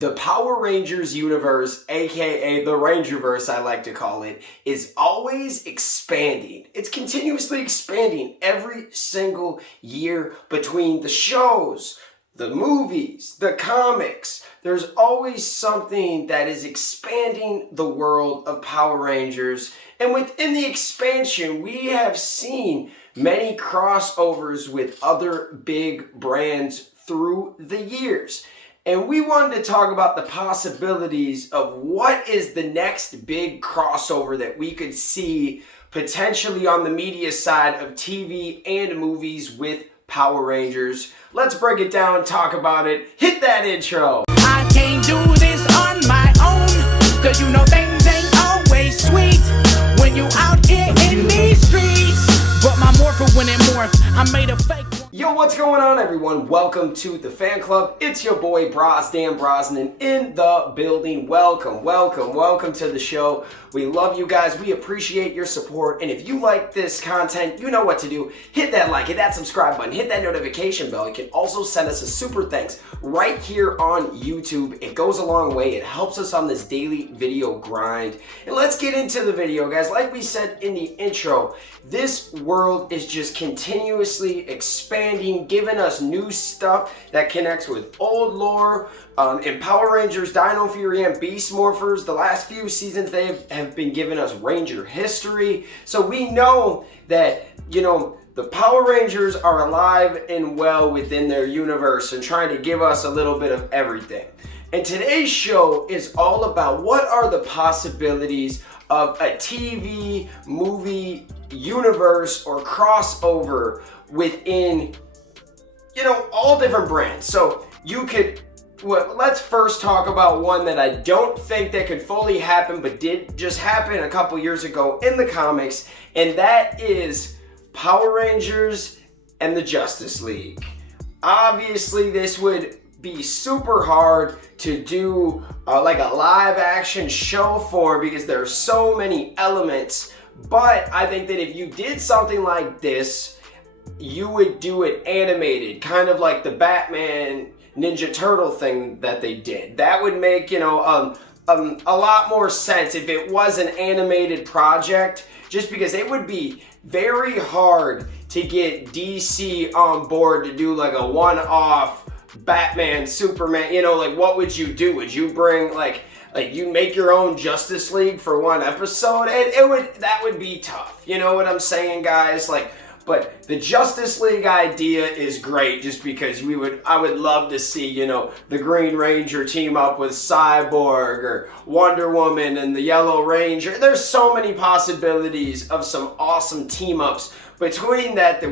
The Power Rangers universe, aka the Rangerverse I like to call it, is always expanding. It's continuously expanding every single year between the shows, the movies, the comics. There's always something that is expanding the world of Power Rangers. And within the expansion, we have seen many crossovers with other big brands through the years. And we wanted to talk about the possibilities of what is the next big crossover that we could see potentially on the media side of TV and movies with Power Rangers. Let's break it down, talk about it. Hit that intro. I can't do this on my own, cause you know things ain't always sweet when you out here in these streets. But my morpher when it morphed, I made a fake. Yo, what's going on, everyone? Welcome to the fan club. It's your boy Dan Brosnan in the building. Welcome to the show. We love you guys. We appreciate your support. And if you like this content, you know what to do. Hit that like, hit that subscribe button, hit that notification bell. You can also send us a super thanks right here on YouTube. It goes a long way. It helps us on this daily video grind. And let's get into the video, guys. Like we said in the intro, this world is just continuously expanding, giving us new stuff that connects with old lore. In Power Rangers, Dino, Fury, and Beast Morphers, the last few seasons they have been giving us Ranger history. So we know that, the Power Rangers are alive and well within their universe and trying to give us a little bit of everything. And today's show is all about what are the possibilities of a TV, movie, universe, or crossover within, all different brands. So you could, let's first talk about one that I don't think that could fully happen, but did just happen a couple years ago in the comics, and that is Power Rangers and the Justice League. Obviously, this would be super hard to do like a live action show for because there are so many elements, but I think that if you did something like this, you would do it animated, kind of like the Batman Ninja Turtle thing that they did. That would make, a lot more sense if it was an animated project, just because it would be very hard to get DC on board to do like a one-off Batman, Superman, like what would you do? Would you bring like you make your own Justice League for one episode? And that would be tough. You know what I'm saying, guys? But the Justice League idea is great just because I would love to see, the Green Ranger team up with Cyborg or Wonder Woman and the Yellow Ranger. There's so many possibilities of some awesome team ups between that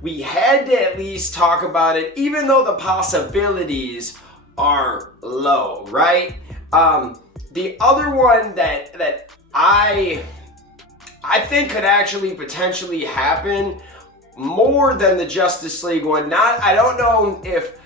we had to at least talk about it, even though the possibilities are low, right? The other one that I think could actually potentially happen more than the Justice League one. I don't know if,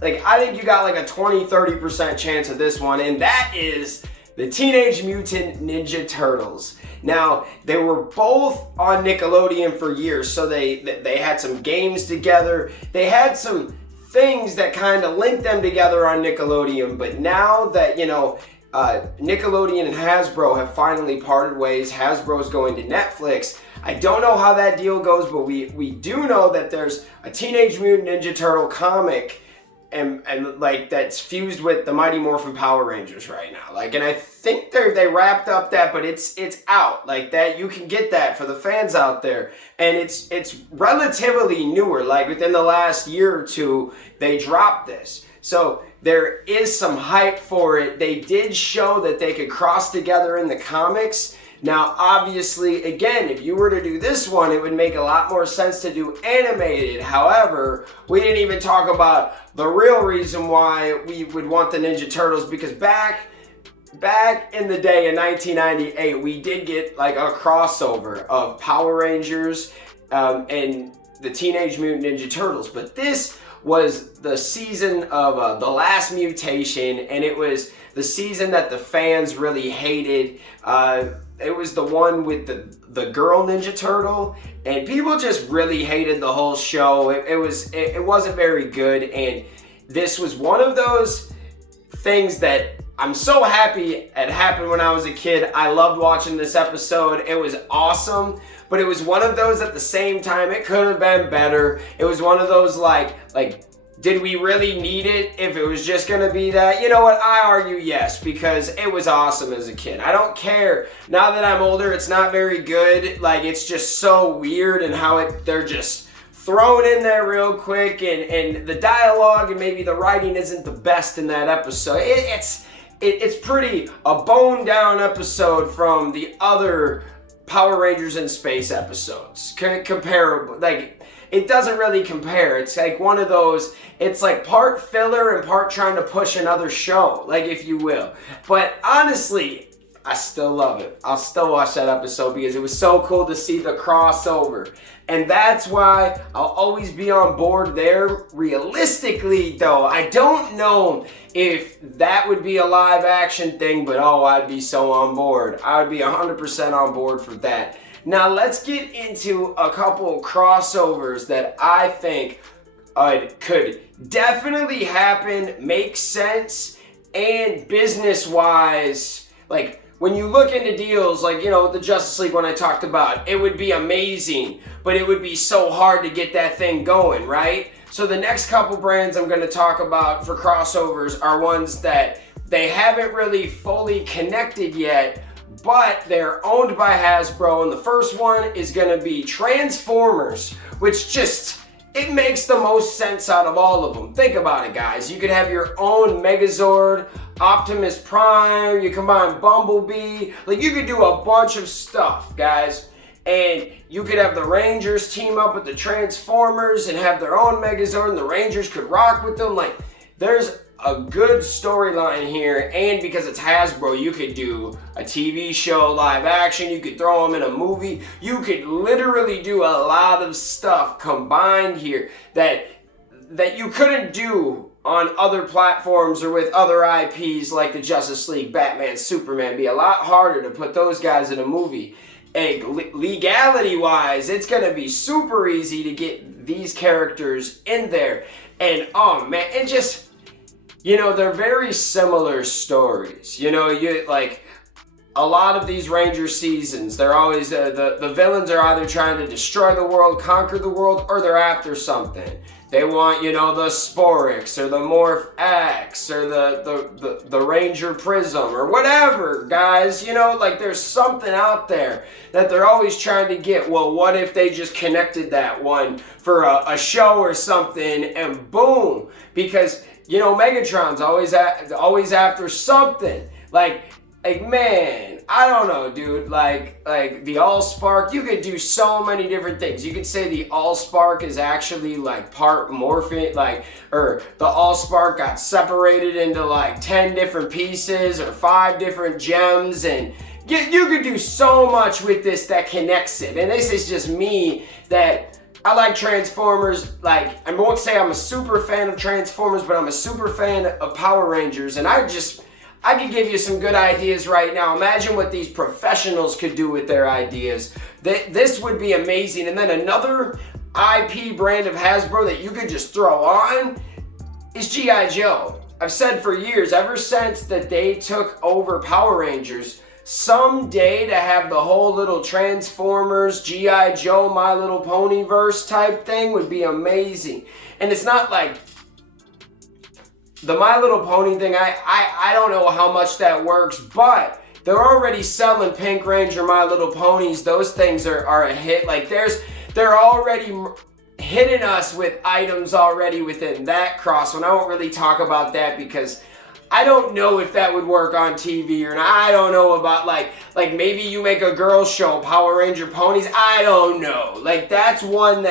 I think you got like a 20-30% chance of this one, and that is the Teenage Mutant Ninja Turtles. Now, they were both on Nickelodeon for years, so they had some games together. They had some things that kind of linked them together on Nickelodeon, but now that, Nickelodeon and Hasbro have finally parted ways, Hasbro's going to Netflix. I don't know how that deal goes, but we do know that there's a Teenage Mutant Ninja Turtle comic and that's fused with the Mighty Morphin Power Rangers right now. And I think they wrapped up that, but it's out. That you can get that for the fans out there. And it's relatively newer, within the last year or two, they dropped this. So there is some hype for it. They did show that they could cross together in the comics. Now, obviously, again, if you were to do this one, it would make a lot more sense to do animated. However, we didn't even talk about the real reason why we would want the Ninja Turtles, because back in the day in 1998, we did get a crossover of Power Rangers and the Teenage Mutant Ninja Turtles. But this was the season of The Last Mutation, and it was the season that the fans really hated. It was the one with the girl Ninja Turtle, and people just really hated the whole show. It wasn't very good, and this was one of those things that I'm so happy it happened when I was a kid. I loved watching this episode. It was awesome, but it was one of those at the same time, it could have been better. It was one of those like, did we really need it if it was just gonna be that? You know what, I argue yes, because it was awesome as a kid. I don't care, now that I'm older, it's not very good. Like, it's just so weird and how they're just thrown in there real quick, and the dialogue and maybe the writing isn't the best in that episode. It's pretty a boned down episode from the other Power Rangers in Space episodes. Comparable, like, it doesn't really compare. It's like one of those, it's like part filler and part trying to push another show, like, if you will. But honestly, I still love it. I'll still watch that episode because it was so cool to see the crossover. And that's why I'll always be on board there. Realistically, though, I don't know if that would be a live action thing, but oh, I'd be so on board. I would be 100% on board for that. Now, let's get into a couple crossovers that I think could definitely happen, make sense, and business-wise, like, when you look into deals, like, you know, the Justice League one I talked about, it would be amazing, but it would be so hard to get that thing going, right? So the next couple brands I'm going to talk about for crossovers are ones that they haven't really fully connected yet, but they're owned by Hasbro, and the first one is going to be Transformers, which just, it makes the most sense out of all of them. Think about it, guys. You could have your own Megazord, Optimus Prime, you combine Bumblebee, like, you could do a bunch of stuff, guys. And you could have the Rangers team up with the Transformers and have their own Megazord, and the Rangers could rock with them. Like, there's a good storyline here, and because it's Hasbro, you could do a TV show, live action, you could throw them in a movie, you could literally do a lot of stuff combined here that you couldn't do on other platforms or with other IPs like the Justice League, Batman, Superman. It'd be a lot harder to put those guys in a movie. And legality-wise, it's going to be super easy to get these characters in there. And oh man, it just, you know, they're very similar stories. You know, like, a lot of these Ranger seasons, they're always, the villains are either trying to destroy the world, conquer the world, or they're after something. They want, you know, the Sporix, or the Morph X, or the Ranger Prism, or whatever, guys. You know, like, there's something out there that they're always trying to get. Well, what if they just connected that one for a show or something, and boom. Because, you know, Megatron's always after something. Like, man, I don't know, dude. Like the Allspark, you could do so many different things. You could say the Allspark is actually like part morphine, or the Allspark got separated into like 10 different pieces or 5 different gems, and you could do so much with this that connects it. And this is just me, that I like Transformers. Like, I won't say I'm a super fan of Transformers, but I'm a super fan of Power Rangers, and I could give you some good ideas right now. Imagine what these professionals could do with their ideas. This would be amazing. And then another IP brand of Hasbro that you could just throw on is G.I. Joe. I've said for years, ever since that they took over Power Rangers, someday to have the whole little Transformers, G.I. Joe, My Little Pony verse type thing would be amazing. And it's not like the My Little Pony thing, I don't know how much that works, but they're already selling Pink Ranger, My Little Ponies. Those things are a hit. Like, they're already hitting us with items already within that cross. And I won't really talk about that because I don't know if that would work on TV or not. I don't know about like maybe you make a girls show, Power Ranger Ponies. I don't know. Like, that's one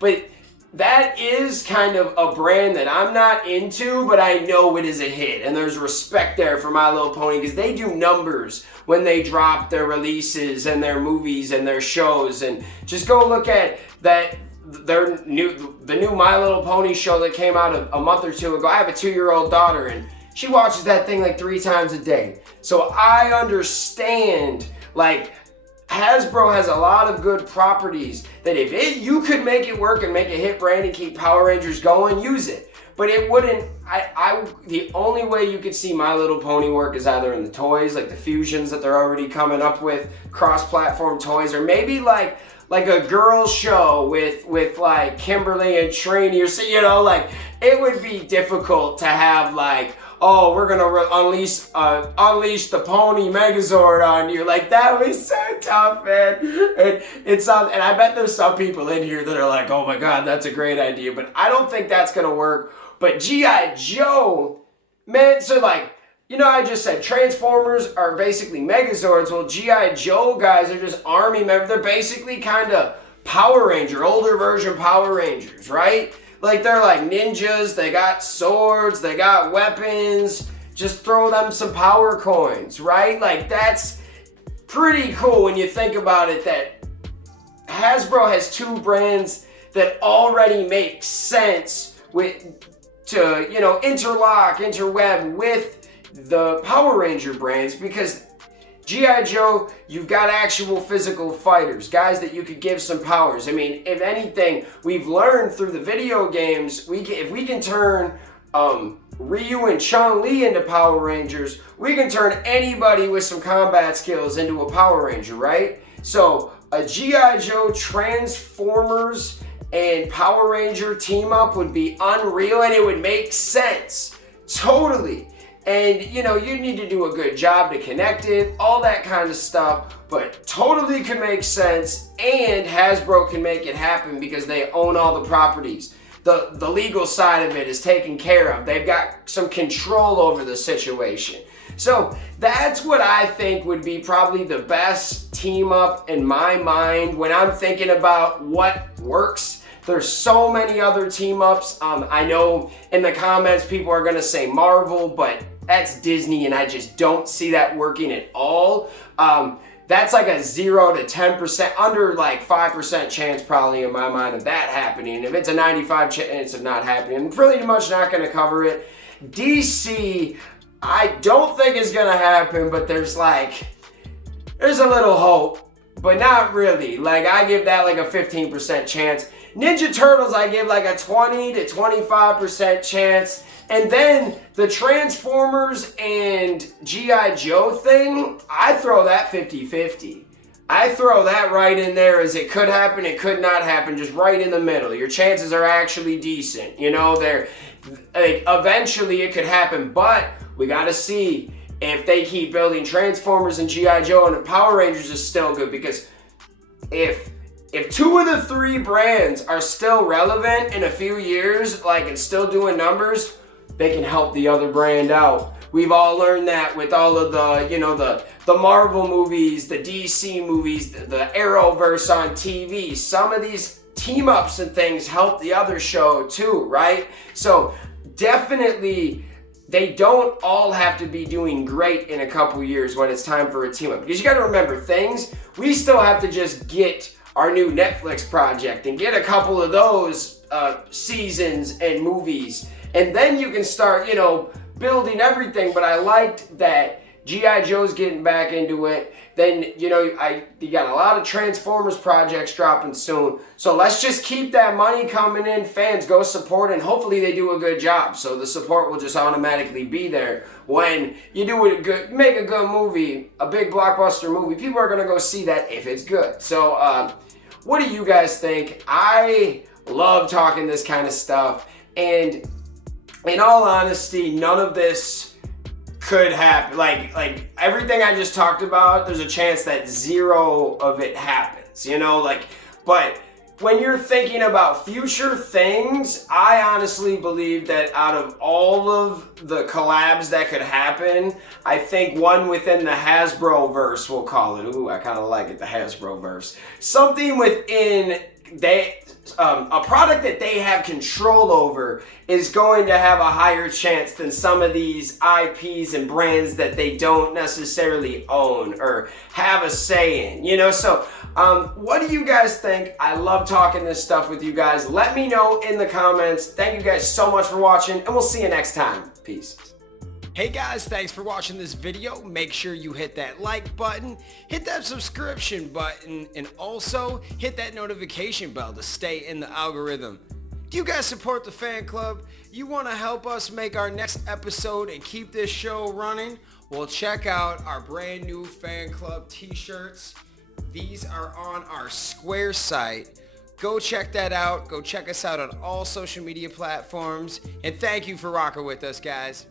but that is kind of a brand that I'm not into, but I know it is a hit. And there's respect there for My Little Pony because they do numbers when they drop their releases and their movies and their shows. And just go look at that, the new My Little Pony show that came out a month or two ago. I have a 2-year-old daughter, and she watches that thing like 3 times a day. So I understand, like, Hasbro has a lot of good properties that if you could make it work and make a hit brand and keep Power Rangers going, use it. but it wouldn't, the only way you could see My Little Pony work is either in the toys, like the fusions that they're already coming up with, cross-platform toys, or maybe like a girls show with like Kimberly and Trini, or so, you know, like it would be difficult to have like, oh, we're gonna unleash the Pony Megazord on you. Like that was so tough, man. And I bet there's some people in here that are like, oh my God, that's a great idea. But I don't think that's gonna work. But G.I. Joe, man, so like, you know, I just said Transformers are basically Megazords. Well, G.I. Joe guys are just army members. They're basically kind of Power Ranger, older version Power Rangers, right? Like they're like ninjas, they got swords, they got weapons. Just throw them some power coins, right? Like that's pretty cool when you think about it, that Hasbro has two brands that already make sense to, you know, interweb with the Power Ranger brands, because G.I. Joe, you've got actual physical fighters, guys that you could give some powers. I mean, if anything, we've learned through the video games, if we can turn Ryu and Chun-Li into Power Rangers, we can turn anybody with some combat skills into a Power Ranger, right? So a G.I. Joe Transformers and Power Ranger team up would be unreal, and it would make sense, totally. And, you know, you need to do a good job to connect it, all that kind of stuff, but totally can make sense, and Hasbro can make it happen because they own all the properties. The legal side of it is taken care of. They've got some control over the situation. So that's what I think would be probably the best team up in my mind when I'm thinking about what works. There's so many other team ups. I know in the comments people are gonna say Marvel, but that's Disney, and I just don't see that working at all. That's like a 0 to 10%, under like 5% chance probably in my mind of that happening. If it's a 95 chance of not happening, pretty much not gonna cover it. DC, I don't think is gonna happen, but there's a little hope, but not really. Like I give that like a 15% chance. Ninja Turtles, I give like a 20 to 25% chance. And then the Transformers and G.I. Joe thing, I throw that 50-50. I throw that right in there as it could happen, it could not happen, just right in the middle. Your chances are actually decent. You know, eventually it could happen, but we got to see if they keep building Transformers and G.I. Joe, and if Power Rangers is still good, because if two of the three brands are still relevant in a few years, like, and still doing numbers, they can help the other brand out. We've all learned that with all of the, you know, the Marvel movies, the DC movies, the Arrowverse on TV. Some of these team ups and things help the other show too, right? So definitely they don't all have to be doing great in a couple years when it's time for a team up. Because you got to remember, we still have to just get our new Netflix project and get a couple of those seasons and movies. And then you can start, you know, building everything. But I liked that G.I. Joe's getting back into it. Then, you know, you got a lot of Transformers projects dropping soon. So let's just keep that money coming in. Fans, go support, and hopefully they do a good job. So the support will just automatically be there. When you make a good movie, a big blockbuster movie, people are going to go see that if it's good. So what do you guys think? I love talking this kind of stuff. And in all honesty, none of this could happen. Like everything I just talked about, there's a chance that 0 of it happens, you know, but when you're thinking about future things, I honestly believe that out of all of the collabs that could happen, I think one within the Hasbro verse, we'll call it. Ooh, I kind of like it, the Hasbro verse. Something within a product that they have control over is going to have a higher chance than some of these IPs and brands that they don't necessarily own or have a say in, you know? So what do you guys think? I love talking this stuff with you guys. Let me know in the comments. Thank you guys so much for watching, and we'll see you next time. Peace. Hey guys, thanks for watching this video. Make sure you hit that like button, hit that subscription button, and also hit that notification bell to stay in the algorithm. Do you guys support the fan club? You want to help us make our next episode and keep this show running? Well, check out our brand new fan club t-shirts. These are on our Square site. Go check that out. Go check us out on all social media platforms. And thank you for rocking with us, guys.